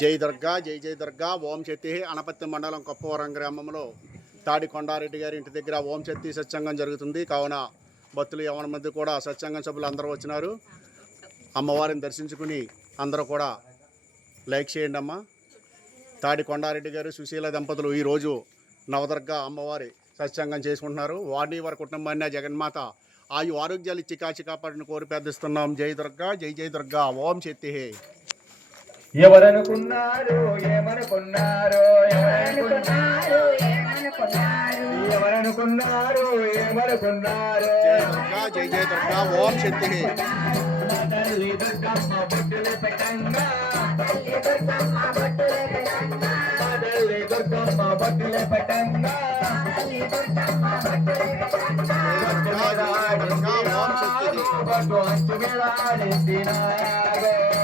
జై దుర్గా జై జై దుర్గా. ఓం శక్తి అనపత్తి మండలం కొప్పవరం గ్రామంలో తాడి కొండారెడ్డి గారి ఇంటి దగ్గర ఓం శక్తి సత్సంగం జరుగుతుంది. కావున భక్తులు ఎవరి మంది కూడా సత్సంగం సభ్యులు అందరూ వచ్చినారు. అమ్మవారిని దర్శించుకుని అందరూ కూడా లైక్ చేయండి అమ్మ. తాడి కొండారెడ్డి గారు సుశీల దంపతులు ఈరోజు నవదుర్గా అమ్మవారి సత్సంగం చేసుకుంటున్నారు. వారిని వారి కుటుంబాన్ని జగన్మాత ఆయు ఆరోగ్యాలు ఇచ్చి కాపాడిని కోరి పెద్దిస్తున్నాం జై దుర్గా జై జై దుర్గా. ఓం శక్తి ఎవరనుకున్నారు ఏమనుకున్నారు ఎవరనుకున్నారు ఎవరనుకున్నారు ఏమనుకున్నారు. జై దుర్గా జై జై దుర్గా ఓం శక్తి. తల్లి దుర్గమ్మ బొట్టులు పెట్టంగా. మా తల్లి దుర్గమ్మ బొట్టులు పెట్టంగా. బొట్టు అంచు మీద ఆడిందినాగో. ఎవరనుకున్నారు ఏమనుకున్నారు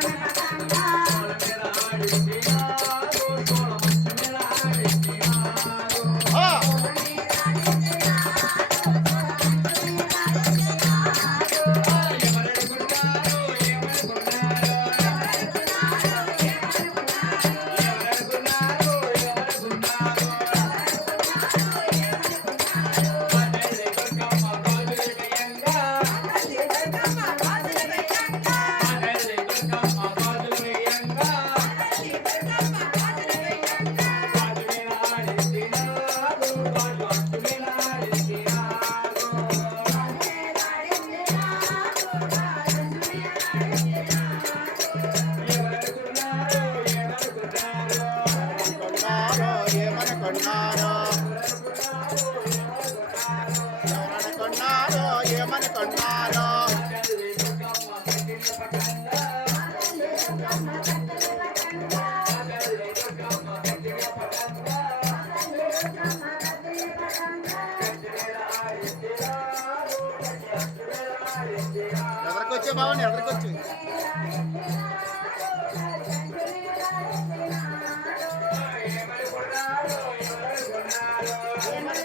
ఎదరికొచ్చే బావని ఎదరికొచ్చి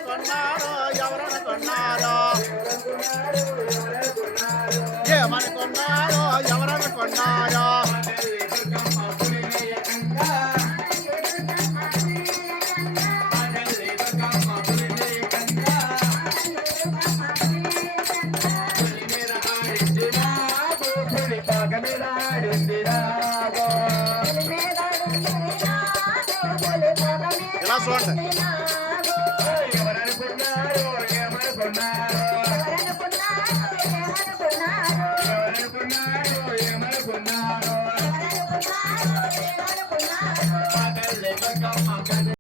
కొన్నారో ఎవరనుకున్నారో ఏమనుకున్నారో மேதாகும்